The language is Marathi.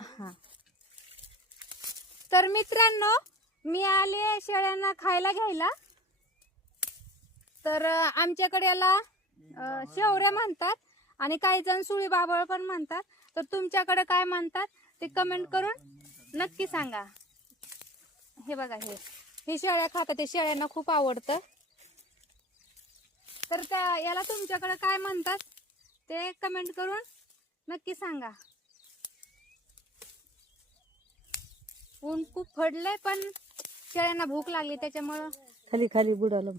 हा, तर मित्रांनो मी आले शेळ्यांना खायला घ्यायला. तर आमच्याकडे याला शेवऱ्या म्हणतात आणि काही जण सुळी बाबळ पण म्हणतात. तर तुमच्याकडे काय म्हणतात ते कमेंट करून नक्की सांगा. हे बघा, हे शेळ्या खातात, ते शेळ्यांना खूप आवडतं. तर त्या याला तुमच्याकडे काय म्हणतात ते कमेंट करून नक्की सांगा. ऊन खूप पडलंय पण शेळ्यांना भूक लागली त्याच्यामुळं खाली खाली बुडालं.